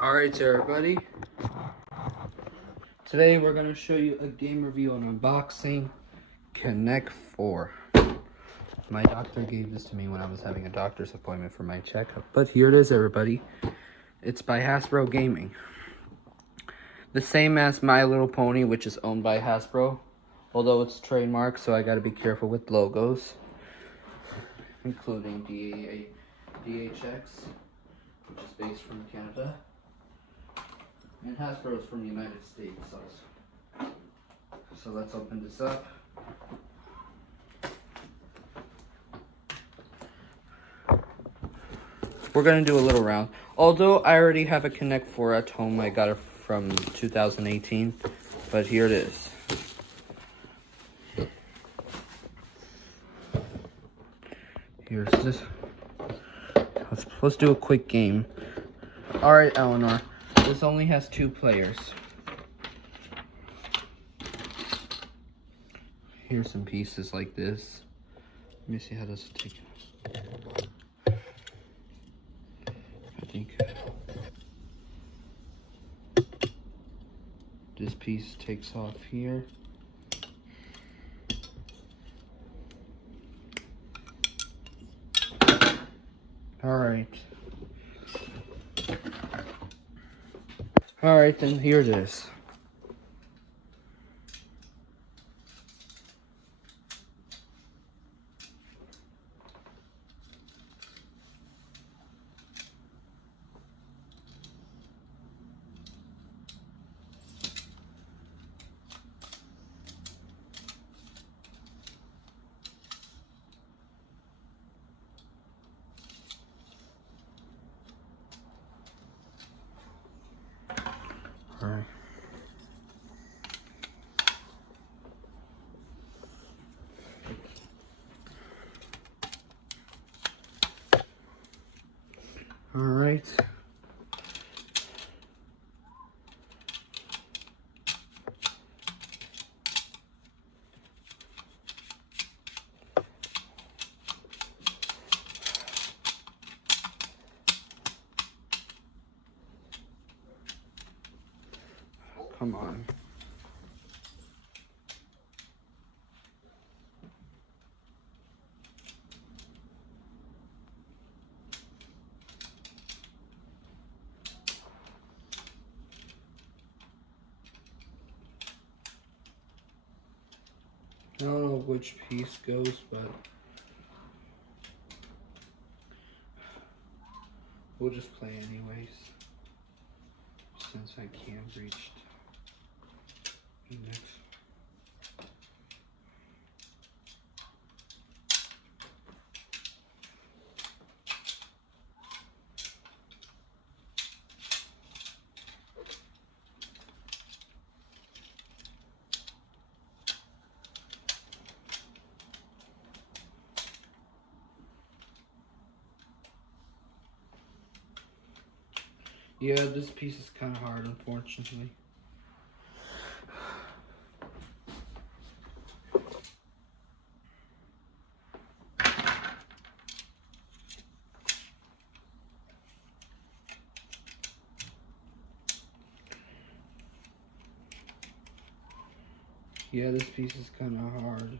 Alright everybody, today we're going to show you a game review on unboxing Connect 4. My doctor gave this to me when I was having a doctor's appointment for my checkup, but here it is everybody. It's by Hasbro Gaming. The same as My Little Pony, which is owned by Hasbro, although it's trademarked, so I got to be careful with logos, including DHX, which is based from Canada. And Hasbro is from the United States also. So let's open this up. We're going to do a little round. Although I already have a Connect 4 at home, I got it from 2018. But here it is. Here's this. Let's do a quick game. Alright, Elinor. This only has 2 players. Here's some pieces like this. Let me see how this is taken. I think this piece takes off here. Alright. Alright, then here it is. Alright. Alright. Come on. I don't know which piece goes, but we'll just play anyways, since I can't reach the next. Yeah, this piece is kind of hard, unfortunately. Yeah, this piece is kind of hard.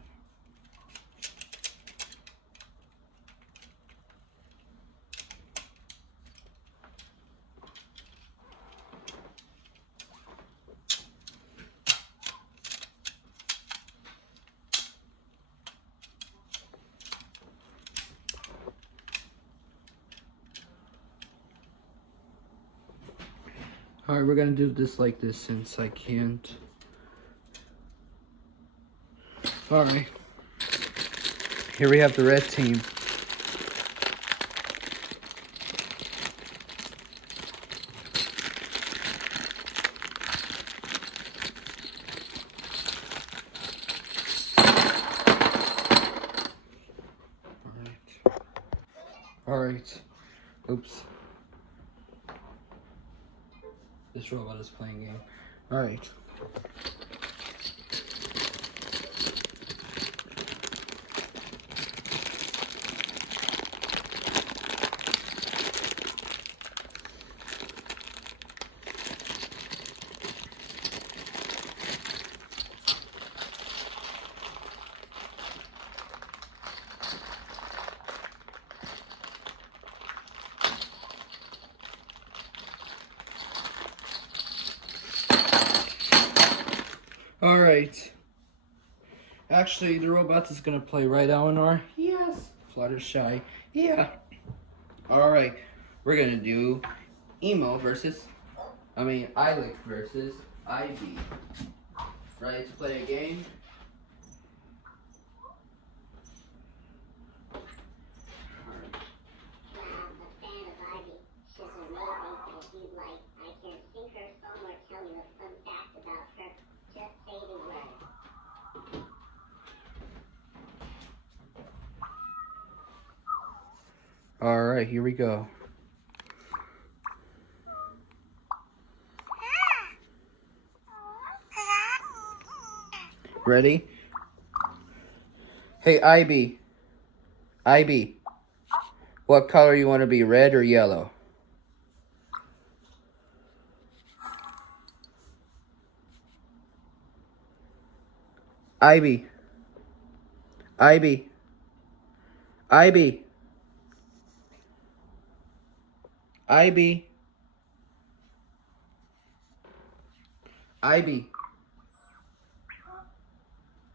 Alright, we're gonna do this like this since I can't. Alright. Here we have the red team. Alright. Oops. This robot is playing game. Alright. Alright. Actually, the robots is gonna play, right, Elinor? Yes. Fluttershy. Yeah. Alright. We're gonna do Eilic versus Ivy. Ready to play a game? Alright, here we go. Ready? Hey, Ivy. Ivy. What color you want to be, red or yellow? Ivy. Ivy. Ivy. Ivy. Ivy.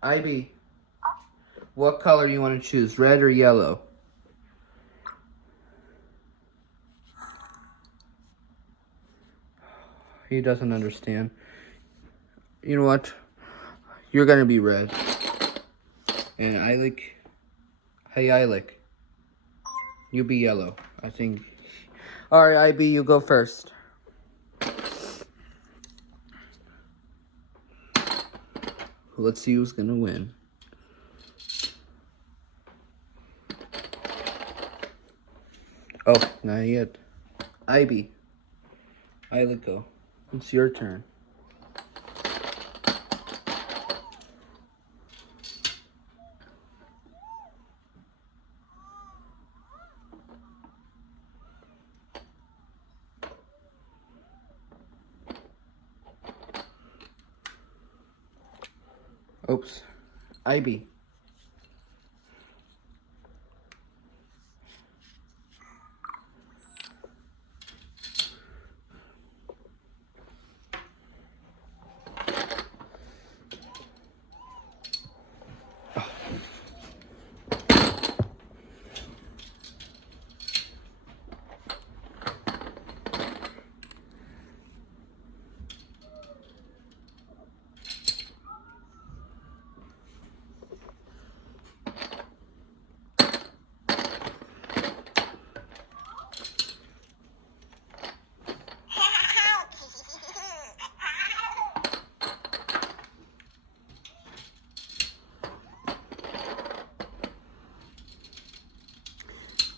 Ivy. What color do you want to choose, red or yellow? He doesn't understand. You know what? You're gonna be red. And Eilic. Hey, Eilic. You be yellow, I think. Alright, Ivy, you go first. Let's see who's gonna win. Oh, not yet. Ivy. Eilic, go. It's your turn. Oops. Ivy.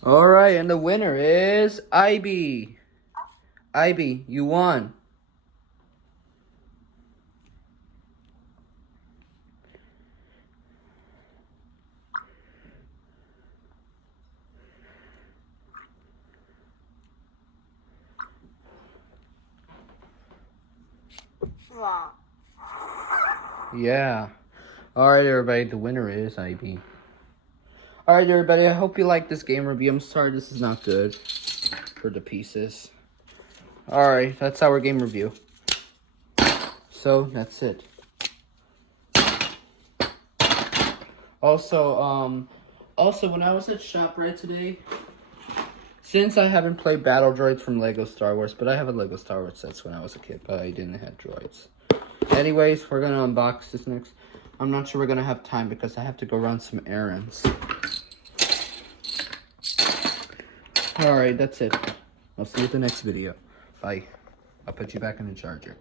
Alright, and the winner is Ivy. Ivy, you won. Yeah. Alright, everybody, the winner is Ivy. Alright, everybody, I hope you like this game review. I'm sorry this is not good for the pieces. Alright, that's our game review. So, that's it. Also, when I was at ShopRite today, since I haven't played Battle Droids from Lego Star Wars, but I have a Lego Star Wars sets when I was a kid, but I didn't have droids. Anyways, we're going to unbox this next. I'm not sure we're going to have time because I have to go run some errands. Alright, that's it. I'll see you at the next video. Bye. I'll put you back in the charger.